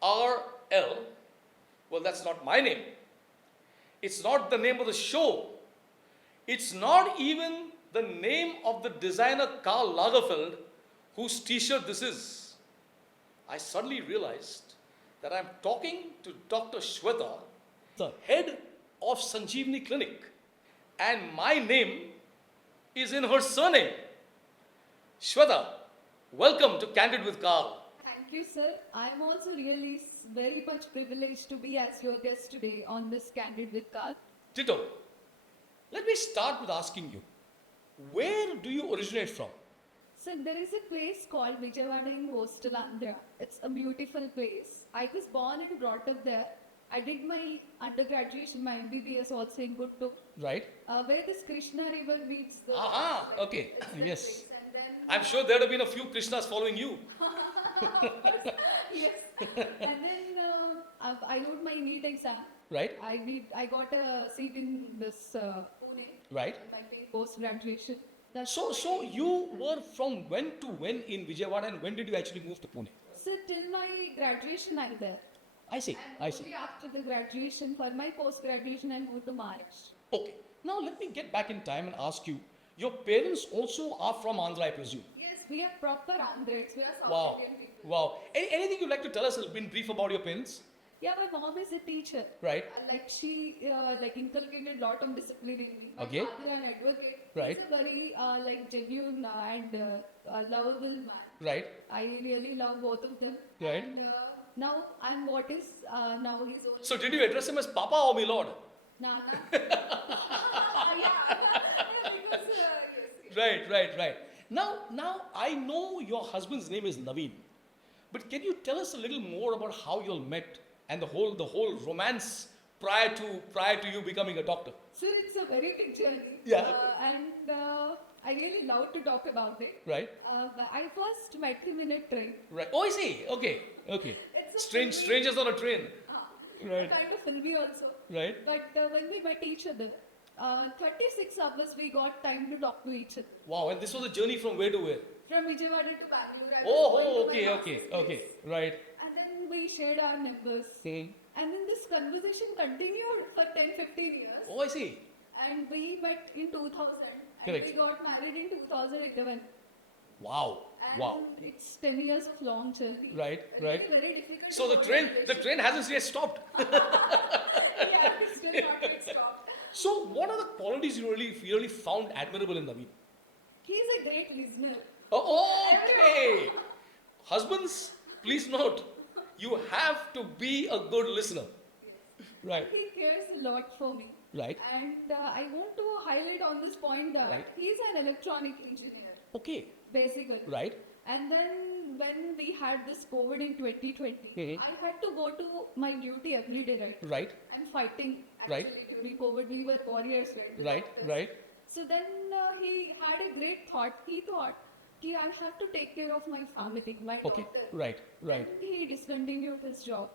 Karl. Well, that's not my name. It's not the name of the show. It's not even the name of the designer Karl Lagerfeld, whose t-shirt this is. I suddenly realized that I'm talking to Dr. Swetha, the head of Sanjiv Clinic, and my name is in her surname. Swetha, welcome to Candid with Karl. Thank you, sir. I'm also really very much privileged to be as your guest today on this Candid with Karl. Ditto. Let me start with asking you, where do you originate from? So there is a place called Vijayawada in coastal Andhra. It's a beautiful place. I was born and brought up there. I did my undergraduate, my MBBS also in Guttu. Right. Where this Krishna river meets the... Aha, okay, yes. And then, I'm sure there have been a few Krishnas following you. yes. And then I wrote my NEET exam. Right. I got a seat in this Pune. Right. My post-graduation. So you were from when to when in Vijayawada, and when did you actually move to Pune? So till my graduation I'm there. I see. And only after the graduation, for my post-graduation, I moved to Maharashtra. Okay. Now let me get back in time and ask you, your parents also are from Andhra, I presume? Yes, we are proper Andhras. We are South Wow. Indian people. Wow. Anything you'd like to tell us in brief about your parents? Yeah, my mom is a teacher. Right. She inculcated a lot of discipline in me. My Okay. father an advocate. Right. He's a very genuine and lovable man. Right. I really love both of them. Right. And now I'm what is now he's also So did you address him as Papa or my Lord? Nana. Yeah, because yes. Right. Now I know your husband's name is Naveen, but can you tell us a little more about how you all met and the whole romance prior to you becoming a doctor? So it's a very big journey. Yeah. And I really love to talk about it. Right. I first met him in a train. Right. Oh, I see. Okay. It's a Strangers on a train. Right. Kind of filmy also. Right. But when we met each other, 36 hours we got time to talk to each other. Wow. And this was a journey from where to where? From Vijayawada to Bangalore. Oh, okay. Right. And then we shared our numbers. Hmm. And then this conversation continued for 10-15 years. Oh, I see. And we met in 2000. Correct. And we got married in 2011. Wow. And it's 10 years of long journey. Right. Very difficult. So the train hasn't yet stopped. Yeah, it's still not yet stopped. So what are the qualities you really found admirable in Naveen? He's a great listener. Oh, okay. Husbands, please note, you have to be a good listener. Right. He cares a lot for me. Right. And I want to highlight on this point that Right. he's an electronic engineer, Okay. basically. Right. And then when we had this COVID in 2020, Mhm. I had to go to my duty every day, right? Right. And fighting Right. actually during COVID. We were warriors, right? Right. So then he had a great thought. He thought, I have to take care of my family, my Okay. daughter. Right. And he discontinued his job.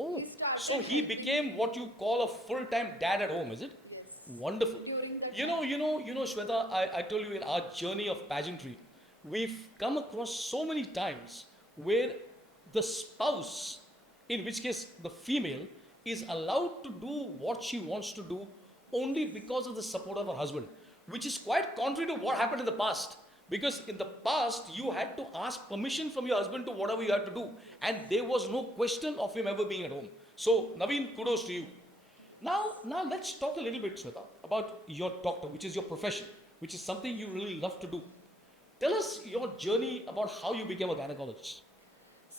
Oh, He started so he became what you call a full-time dad at home, is it? Yes. Wonderful. During that You know, Swetha, I told you in our journey of pageantry, we've come across so many times where the spouse, in which case the female, is allowed to do what she wants to do only because of the support of her husband, which is quite contrary to what happened in the past. Because in the past, you had to ask permission from your husband to whatever you had to do, and there was no question of him ever being at home. So, Naveen, kudos to you. Now let's talk a little bit, Swetha, about your doctor, which is your profession, which is something you really love to do. Tell us your journey about how you became a gynecologist.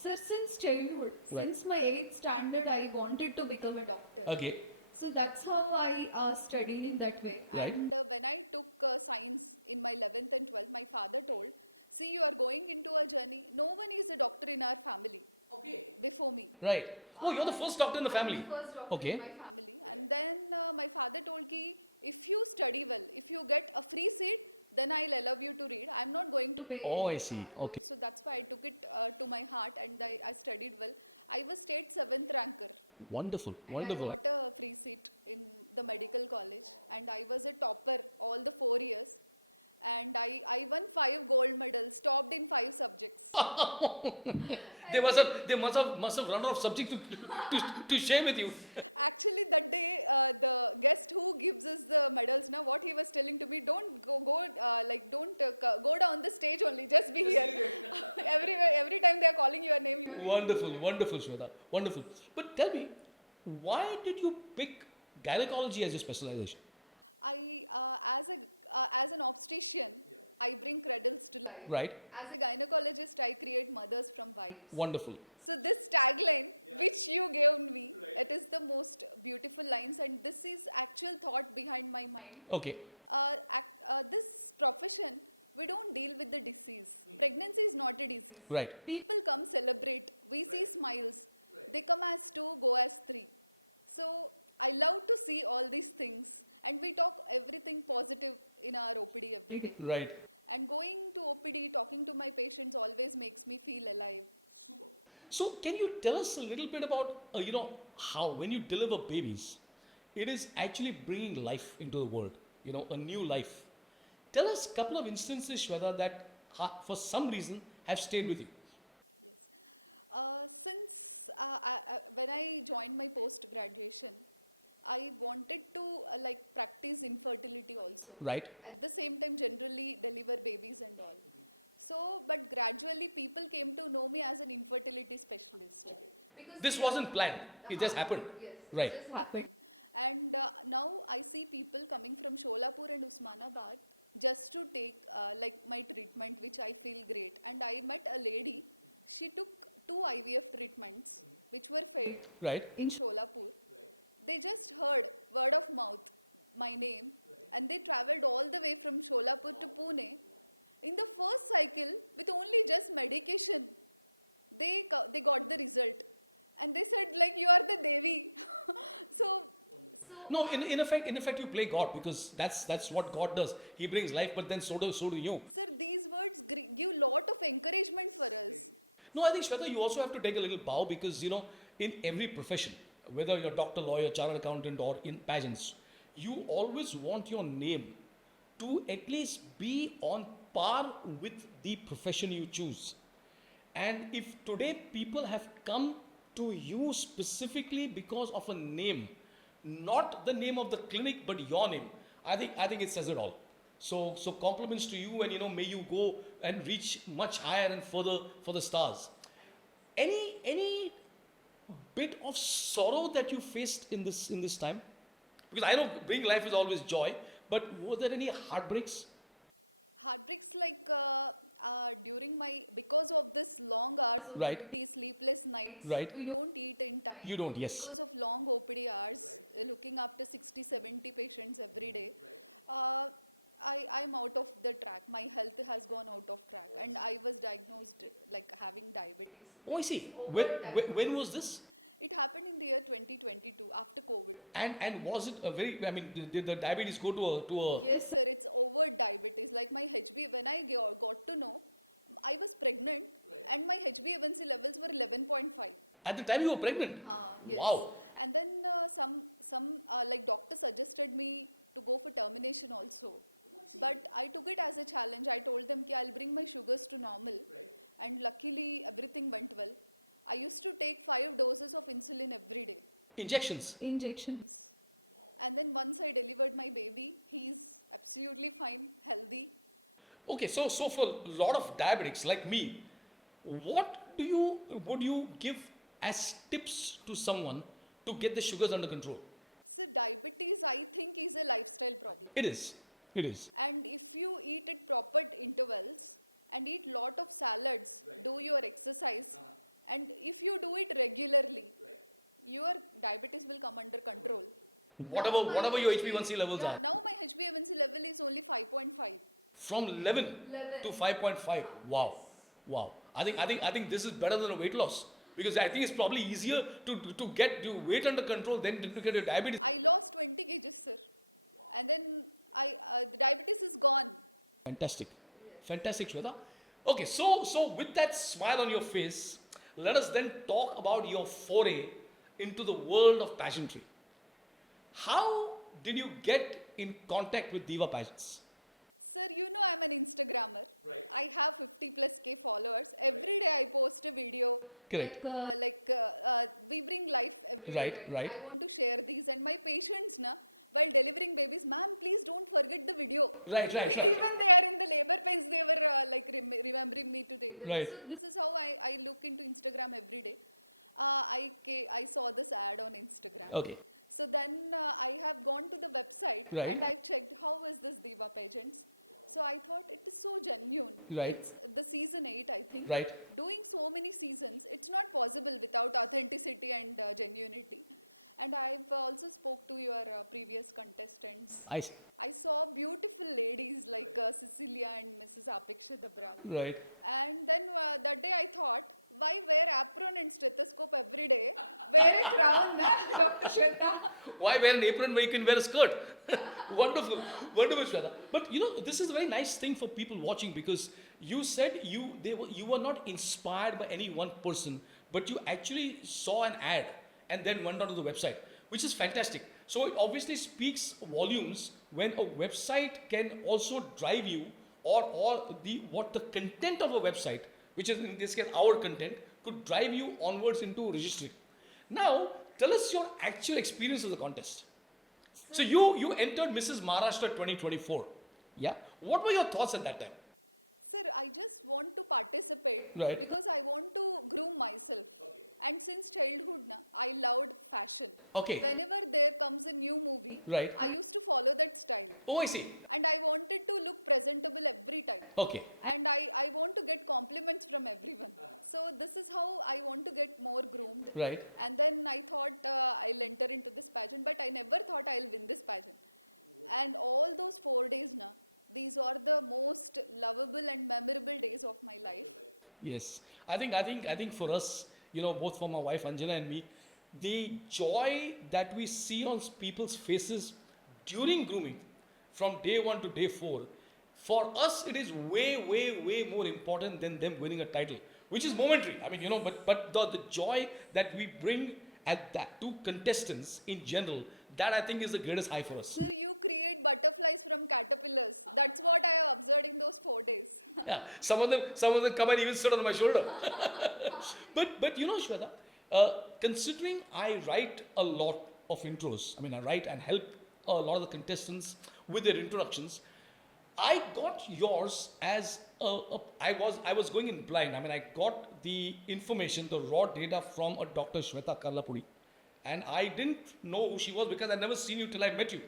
So since childhood, Right. since my 8th standard, I wanted to become a doctor. Okay. So that's how I studied in that way. Right. And when I took science in my development, like my father said, you are going into a journey. No one is a doctor in our family before me. Right. Oh, you're the first doctor in the family. First doctor Okay. in my family. And then my father told me, if you study well, if you get a free seat, then I will allow you to leave. I'm not going to pay. Oh, I see. Okay. So that's why I took it to my heart and I studied well. I was state 7th rank. Wonderful. I got a free seat in the medical college and I was a topper all the 4 years. And I won 5 gold medals top in 5 subjects. They must have run out of subject to share with you. Actually, that day, the just who this week medals, what he was telling to me, don't go, go on the stage only, just be generous. So everyone was calling your name. Wonderful, wonderful, Swetha. Wonderful. But tell me, why did you pick gynecology as your specialization? I, as an obstetrician, I think life. Right? As a gynecologist, I create mother of some vibes. Wonderful. So this tagline, which we really, it is the most beautiful lines, and this is actual thought behind my mind. Okay. This profession, we don't deal with the disease. Pregnancy is not a disease. Right. People come celebrate, they see smiles, they come as so boastic. So I love to see all these things, and we talk everything positive in our OPD. Right. And going to OPD, talking to my patients always makes me feel alive. So, can you tell us a little bit about, how when you deliver babies, it is actually bringing life into the world, a new life. Tell us a couple of instances, Shweta, that for some reason have stayed with you. Since when I joined my first graduation, I wanted to practice infertility also. Right. At the same time, generally deliver babies and all. So, but gradually people came to know me as an infertility specialist. This wasn't planned. It just happened. Yes. Right. Just happened. And now I see people coming from Solapur and Islamabad just to take my treatment, which I feel great. And I met a lady. She took 2 IVF treatments, which were failed Right. in Solapur. They just heard word of mouth, my name, and they traveled all the way from Solapur to Pune. In the first cycle, with only just medication, they got the results. And they said, you are the baby. so, No, in effect, you play God because that's what God does. He brings life, but then so do you. sir, they give lot of encouragement for us. No, I think Shweta, you also have to take a little bow because in every profession, whether you're doctor, lawyer, chartered accountant, or in pageants, you always want your name to at least be on par with the profession you choose. And if today people have come to you specifically because of a name, not the name of the clinic but your name, I think it says it all. So compliments to you, and may you go and reach much higher and further for the stars. Any bit of sorrow that you faced in this time? Because I know bring life is always joy, but were there any heartbreaks? Just during because of this long hours, Right. sleepless nights, Right. we don't eat in time. You don't, yes. Because it's long OPD hours, looking up to 60, 70 patients every day. I noticed that myself if I can myself some, and I was diagnosed with having diabetes. Oh, I see. When was this? It happened in the year 2023 after COVID. And was it a very? I mean, did the diabetes go to a? Yes, sir. It's ever diabetes. Like my HB, when I got to know, I was pregnant, and my HbA1c levels were 11.5. At the time you were pregnant. Yes. Wow. And then some doctor suggested me to go to termination also. But I took it as a challenge. I told him that I'll bring my sugars to Naveen. And luckily everything went well. I used to take 5 doses of insulin every day. Injections. Injection. And then once I delivered my baby, he made me fine, healthy. Okay, so for a lot of diabetics like me, what would you give as tips to someone to get the sugars under control? So diabetes, I think, is a lifestyle problem. It is. It is. And if you eat at proper intervals and eat lot of salads, do your exercise, and if you do it regularly, your diabetes will come under control. Whatever your HbA1c levels are. Now my HbA1c level is only 5.5. From 11 to 5.5. Wow. I think this is better than a weight loss because I think it's probably easier to get your weight under control than to get your diabetes. I lost 20 kg, and then diabetes is gone. Fantastic, Shweta. Okay, so with that smile on your face, let us then talk about your foray into the world of pageantry. How did you get in contact with DIVA Pageants? So I'm an Instagrammer. I have 50 followers. Every day I post a video, Correct. giving like Right, right. I want to share these and my patients now. Well, delivering them is, man, please don't forget the video. Right, right, right. Right. So this is how I listen to Instagram every day. I saw this ad on Instagram. Okay. So then I have gone to the website. Right. And I checked how I was with the pageant. So I thought it's so genuine. Right. The fees are meditating. Right. Doing so many things, it's not possible without authenticity and without genuinity. And I also spoke to your previous contestants. I see. I saw beautiful ladies like Cecilia and graphics to the brand. Right. And then the day I thought, why wear apron and stethoscope every day? Why wear an apron where you can wear a skirt? Wonderful, wonderful, Shweta. But you know, this is a very nice thing for people watching because you said you were not inspired by any one person, but you actually saw an ad and then went onto the website, which is fantastic. So it obviously speaks volumes when a website can also drive you, or the what the content of a website, which is in this case our content, could drive you onwards into registering. Now, tell us your actual experience of the contest. So you entered Mrs. Maharashtra 2024. Yeah. What were your thoughts at that time? Sir, I just want to participate. Right. Because I want to do myself. And since childhood, I loved fashion. Okay. Whenever there comes a new movie, Right. I used to follow that style. Oh, I see. And I wanted to look presentable every time. Okay. And I want to get compliments from everyone. So this is how I want to get more brand. Right. And then I thought I'd enter into this pageant, but I never thought I'd win this pageant. And all those 4 days, these are the most lovable and memorable days of my life. Yes. I think for us, you know, both for my wife Anjana and me, the joy that we see on people's faces during grooming from day 1 to day 4, for us it is way more important than them winning a title, which is momentary. I mean, you know, but the joy that we bring at that to contestants in general, that I think is the greatest high for us. You create butterflies from caterpillars. That's what I observed in those 4 days. Yeah, some of them come and even sit on my shoulder. But you know, Shweta, considering I write a lot of intros, I mean, I write and help a lot of the contestants with their introductions. I got yours as I was going in blind. I mean, I got the information, the raw data from a Dr. Swetha Karlapudi, and I didn't know who she was because I never seen you till I met you.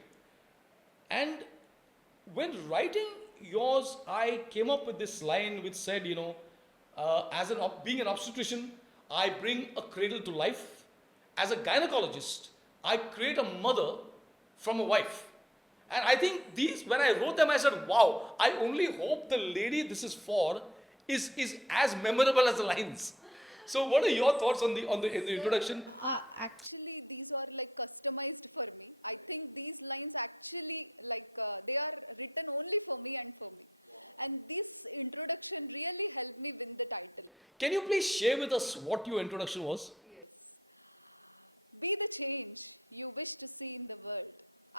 And when writing yours, I came up with this line which said, you know, being an obstetrician, I bring a cradle to life. As a gynecologist, I create a mother from a wife. And I think these, when I wrote them, I said, wow, I only hope the lady this is for is as memorable as the lines. So what are your thoughts on the in the introduction? Actually, these are like customized for me. I think these lines actually they are written only for me and Pen. And this introduction really helped me win the title. Can you please share with us what your introduction was? Be the change you wish to see in the world.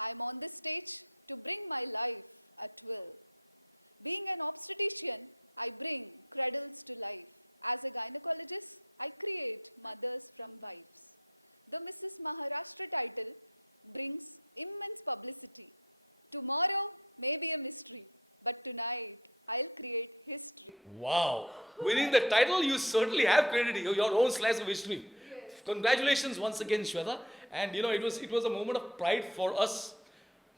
I'm on this page to bring my life at your. Being an obstetrician, I bring cradles to life. As a gynecologist, I create mothers combined. The Mrs. Maharashtra title brings immense publicity. Tomorrow may be a mystery, but tonight I'll create history. Wow. Winning the title, you certainly have created your own slice of history. Congratulations once again, Shweta. And you know, it was a moment of pride for us.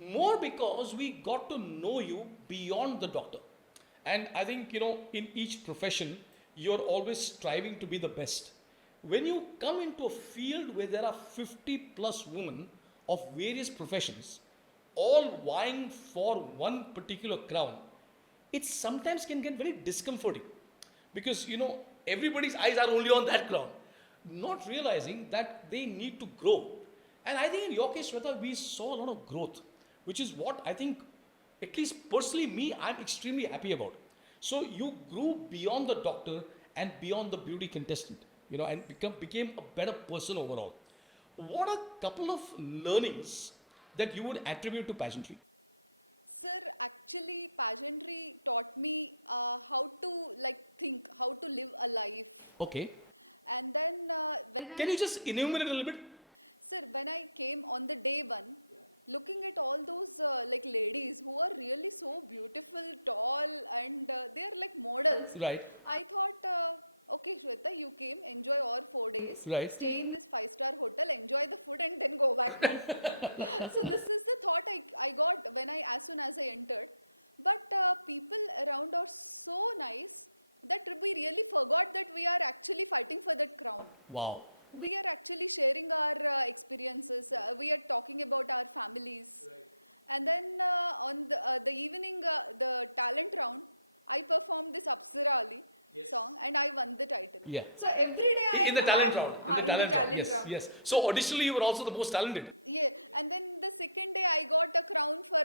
More because we got to know you beyond the doctor. And I think, you know, in each profession, you're always striving to be the best. When you come into a field where there are 50 plus women of various professions, all vying for one particular crown, it sometimes can get very discomforting because, you know, everybody's eyes are only on that crown, not realizing that they need to grow. And I think in your case, Shweta, we saw a lot of growth, which is what I think, at least personally, me, I'm extremely happy about. So you grew beyond the doctor and beyond the beauty contestant, you know, and became a better person overall. What are a couple of learnings that you would attribute to pageantry? Sir, actually, pageantry taught me how to like think how to live a life. Okay. And then Can you just enumerate a little bit? sir, when I came on the day one, looking at all those like ladies who are really so beautiful, tall, and they're like models. Right. I thought, okay, Jyota, you came, enjoy all 4 days. Right. Stay in this five-star hotel, enjoy the food, and then go back. So this is the thought I got when I as soon as I entered. But people around us so nice that we really forgot that we are actually fighting for the crown. Wow. We are actually sharing our experiences. We are talking about our families. And then on the evening, the talent round, I performed this Apron song and I won the title. Yeah. So every day In the talent round. In the talent round. Yes. Yes. So additionally, you were also the most talented. Yes, and then the second day I got a crown for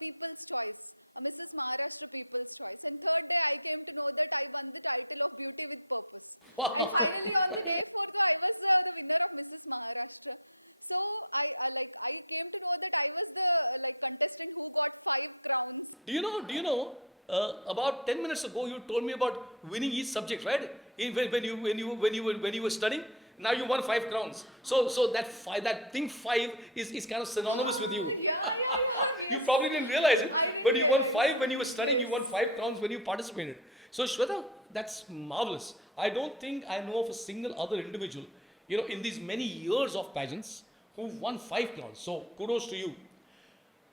People's Choice, and it was Maharashtra People's Choice. And third day I came to know that I won the title of Beauty with Purpose. And Wow. finally on the day four, I was the winner of Miss Maharashtra. So I came to know that I was the contestant who got 5 crowns. About 10 minutes ago, you told me about winning each subject, right? When you were studying, now you won 5 crowns. So that thing 5 is kind of synonymous with you. You probably didn't realize it, but you won 5 when you were studying. You won 5 crowns when you participated. So Swetha, that's marvelous. I don't think I know of a single other individual, in these many years of pageants, who won 5 crowns. So kudos to you.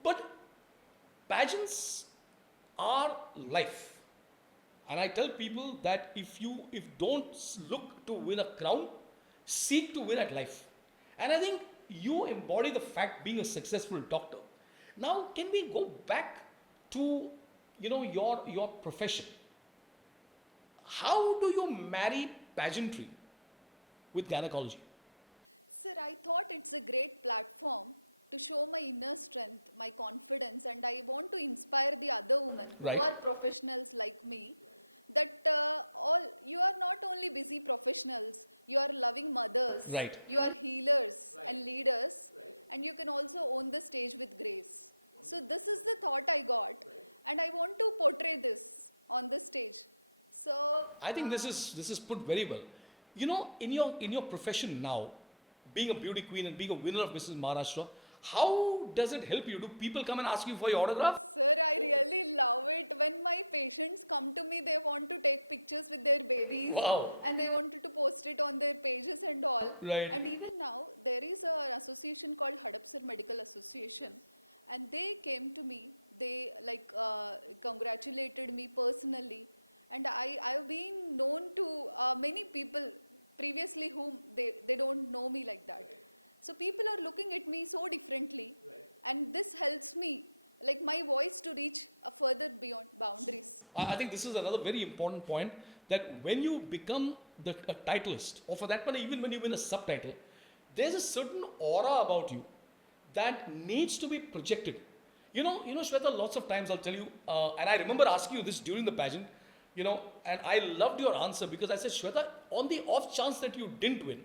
But pageants are life. And I tell people that if don't look to win a crown, seek to win at life. And I think you embody the fact being a successful doctor. Now, can we go back to your profession? How do you marry pageantry with gynecology? So I thought it's a great platform to show my inner strength, my confidence, and I want to inspire the other women Right. who are professionals like me. But you are not only busy professionals, you are loving mothers, Right. you are healers and leaders, and you can also own the stage with grace. So this is the thought I got, and I want to portray this on the stage. So I think this is put very well. In your profession now, being a beauty queen and being a winner of Mrs. Maharashtra, how does it help you? Do people come and ask you for your autograph? sir, I really love it when my patients come to me. They want to take pictures with their babies. Wow. And they want to post it on their pages and all. Right. And even now, there is an association called Adoption Medical Association. And they came to me. They congratulated me personally. And I've been known to many people previously who they don't know me as that. So people are looking at me so differently. And this helps me, like my voice to reach a further down this. I think this is another very important point, that when you become a titleist, or for that matter, even when you win a subtitle, there's a certain aura about you that needs to be projected. Swetha, lots of times I'll tell you, and I remember asking you this during the pageant, and I loved your answer, because I said, Swetha, on the off chance that you didn't win,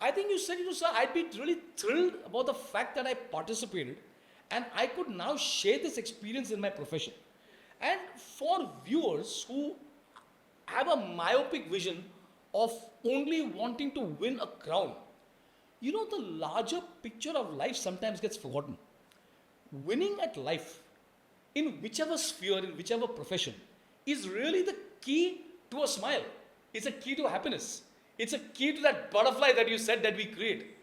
I think you said, sir, I'd be really thrilled about the fact that I participated and I could now share this experience in my profession. And for viewers who have a myopic vision of only wanting to win a crown, the larger picture of life sometimes gets forgotten. Winning at life, in whichever sphere, in whichever profession, is really the key to a smile. It's a key to happiness. It's a key to that butterfly that you said that we create.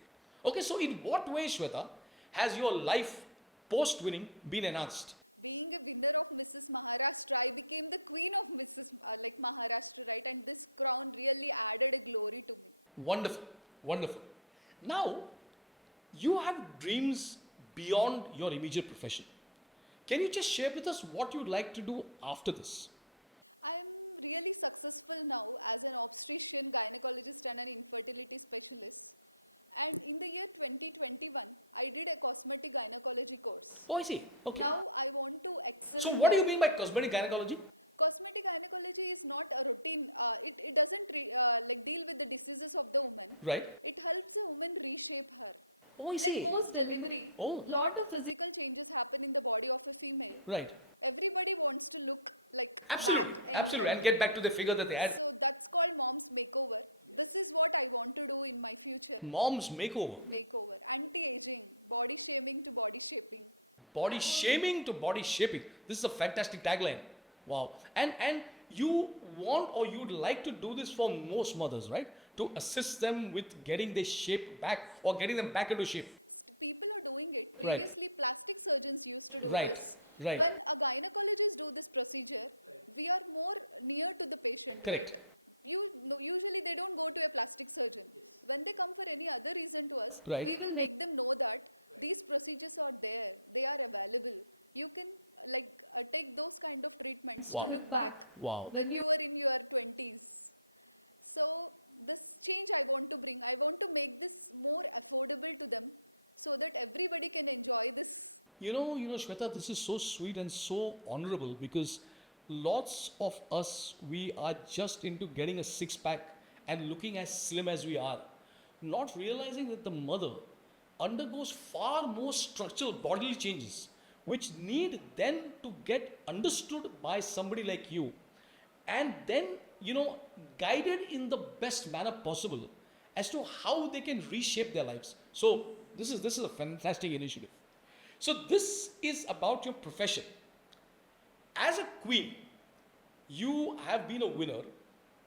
Okay, so in what way, Swetha, has your life post-winning been enhanced? Being the winner of Mrs. Maharashtra, I became the queen of Mrs. Maharashtra, right? And this crown really added a glory to it. Wonderful, wonderful. Now, you have dreams beyond your immediate profession. Can you just share with us what you'd like to do after this? I'm really successful now as an obstetrician, gynecologist, and an infertility specialist. And in the year 2021, I did a cosmetic gynecology course. Oh, I see. Okay. Now I want to excel. So, what do you mean by cosmetic gynecology? Cosmetic gynecology is not a thing. It doesn't deal with the diseases of the women. Right. It helps the woman reshape her. Oh, I see. Post delivery, Oh, lot of physical changes happen in the body of a female. right. Everybody wants to look like Absolutely. Absolutely, and get back to the figure that they had. So that's called mom's makeover. This is what I want to do in my future. Mom's makeover. Makeover. Anti-aging, body shaming to body shaping. Body shaming to body shaping. This is a fantastic tagline. Wow. And you want or you'd like to do this for most mothers, right? To assist them with getting their shape back or getting them back into shape. People are doing it. Right. Previously, plastic surgeons used to do Right. this. Right. But a gynecologist do this procedure. We are more near to the patient. Correct. Usually they don't go to a plastic surgeon. When they come for any other Asian world, Right. we will make them know that these procedures are there. They are available. You think, like, I take those kind of treatments. Wow. Look back. Wow. When you were in your 20s. So, this things I want to bring. I want to make this more affordable to them so that everybody can enjoy this. Swetha, this is so sweet and so honorable because lots of us, we are just into getting a six pack and looking as slim as we are, not realizing that the mother undergoes far more structural bodily changes which need then to get understood by somebody like you and then guided in the best manner possible as to how they can reshape their lives. So this is a fantastic initiative. So this is about your profession. As a queen, you have been a winner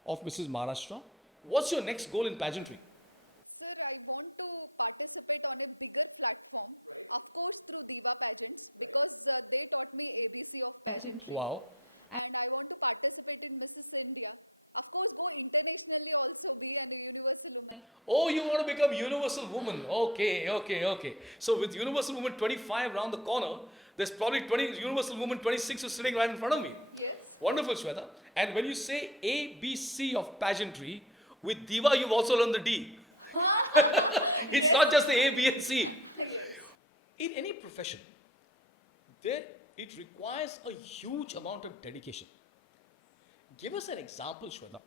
of Mrs. Maharashtra. What's your next goal in pageantry? Sir, I want to participate on a bigger platform, of course through DIVA Pageants, because they taught me ABC of pageantry. Wow. And I want to participate in Mrs. India. Of course, go internationally also, be a universal woman. Oh, you want to become Universal Woman. Okay. So with Universal Woman 25 around the corner, there's probably 20 Universal Woman 26 who's sitting right in front of me. Yes. Wonderful, Swetha. And when you say ABC of pageantry, with Diva you've also learned the D. It's not just the A, B, and C. In any profession, it requires a huge amount of dedication. Give us an example, Swetha,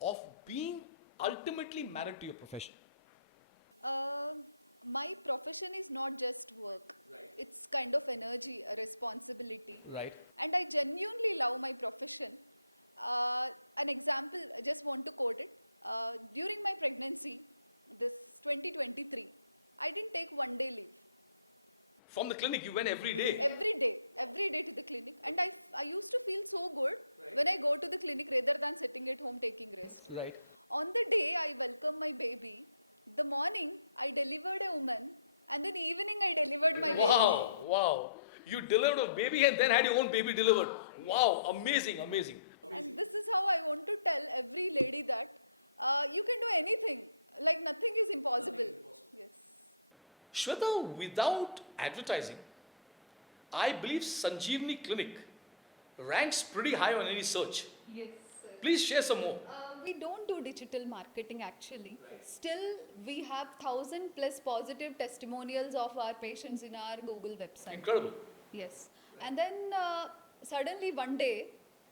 of being ultimately married to your profession. My profession is not just work. It's kind of energy, a responsibility. Right. And I genuinely love my profession. An example, I just want to quote it. During my pregnancy, this 2023, I didn't take one day leave. From the clinic, you went every day. Every day to the clinic. And I used to feel so good when I go to the clinic rather than sitting at home taking leave. Right. On the day I welcomed my baby, the morning I delivered a woman, and the evening I delivered a Wow. You delivered a baby and then had your own baby delivered. Wow, amazing. And this is how I want to tell every lady that you can do anything. Like nothing is impossible. Swetha, without advertising, I believe Sanjeevni Clinic ranks pretty high on any search. Yes, sir. Please share some more. We don't do digital marketing actually. Still, we have 1,000+ positive testimonials of our patients in our Google website. Incredible. Yes. And then suddenly one day,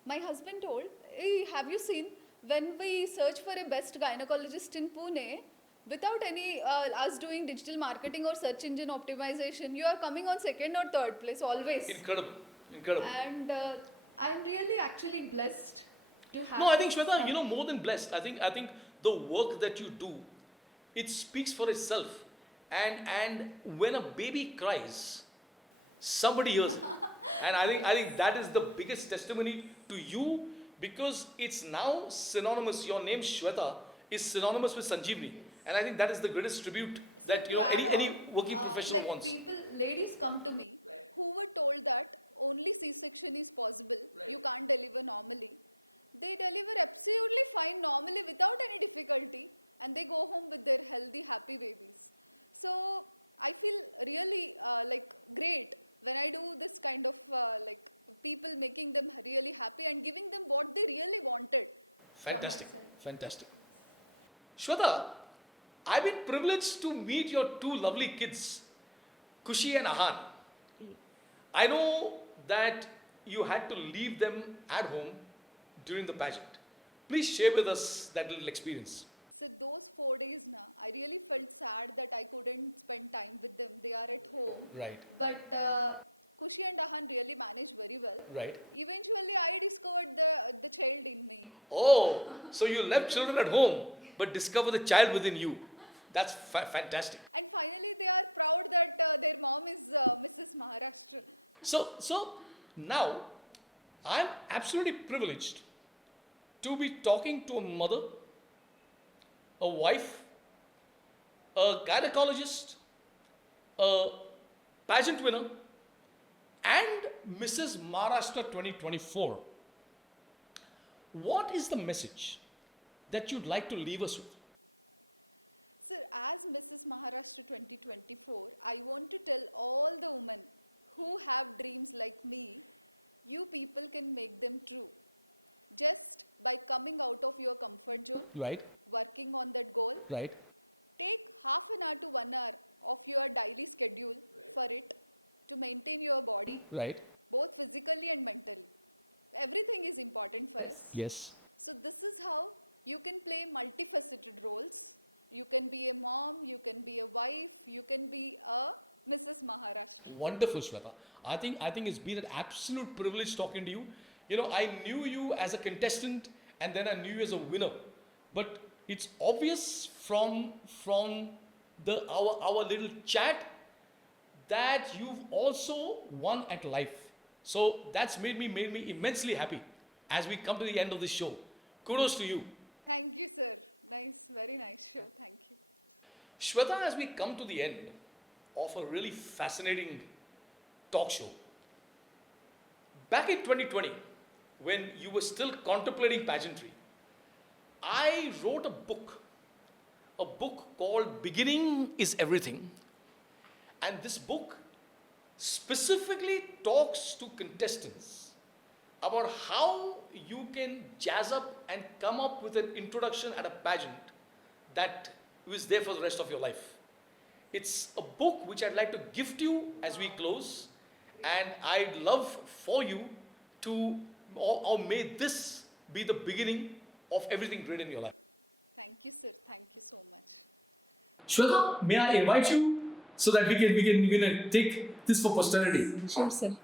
my husband told, hey, have you seen when we search for a best gynecologist in Pune, without any us doing digital marketing or search engine optimization, you are coming on second or third place always. Incredible. And I'm really actually blessed. No, I think Swetha, more than blessed. I think the work that you do, it speaks for itself. And when a baby cries, somebody hears it. And I think that is the biggest testimony to you because it's now synonymous. Your name Swetha is synonymous with Sanjeevni. And I think that is the greatest tribute that any working professional wants. Ladies come to me. Who were told that only C-section is possible. You can't deliver normally. They deliver absolutely fine normally without any difficulty. And they go home with their healthy, happy life. So I feel really great when I do this kind of people making them really happy and giving them what they really wanted. Fantastic. Swetha, I've been privileged to meet your two lovely kids, Kushi and Ahan. I know that you had to leave them at home during the pageant. Please share with us that little experience. With those 4 days, I really felt sad that I couldn't spend time with them. They are at home. Right. But Kushi and Ahan really managed very well. Right. Eventually, I discovered the child. Oh, so you left children at home, but discover the child within you. That's fantastic. And finally, they are proud that their mom is Mrs. Maharashtra. So now I'm absolutely privileged to be talking to a mother, a wife, a gynecologist, a pageant winner, and Mrs. Maharashtra 2024. What is the message that you'd like to leave us with? So, as Mrs. Maharashtra 2024, I want to tell all the women who have dreams like me, you people can make them too. Just by coming out of your comfort zone, Right, working on the goal, right, take half an hour to 1 hour of your daily schedule for it to maintain your body, right. both physically and mentally. Everything is important for us. Yes. So this is how you can play multifaceted roles. You can be a mom, you can be a wife, you can be a Mrs. Maharashtra. Wonderful, Swetha. I think it's been an absolute privilege talking to you. You know, I knew you as a contestant, and then I knew you as a winner. But it's obvious from the our little chat that you've also won at life. So that's made me immensely happy as we come to the end of this show. Kudos to you. Thank you, sir. Thanks very much. Shweta, as we come to the end of a really fascinating talk show, back in 2020, when you were still contemplating pageantry, I wrote a book called Beginning is Everything. And this book specifically talks to contestants about how you can jazz up and come up with an introduction at a pageant that is there for the rest of your life. It's a book which I'd like to gift you as we close, and I'd love for you to, or may this be the beginning of everything great in your life. Thank you, sir. Thank you, sir. Shweta, may I invite you so that we can take this for posterity? Sure, sir.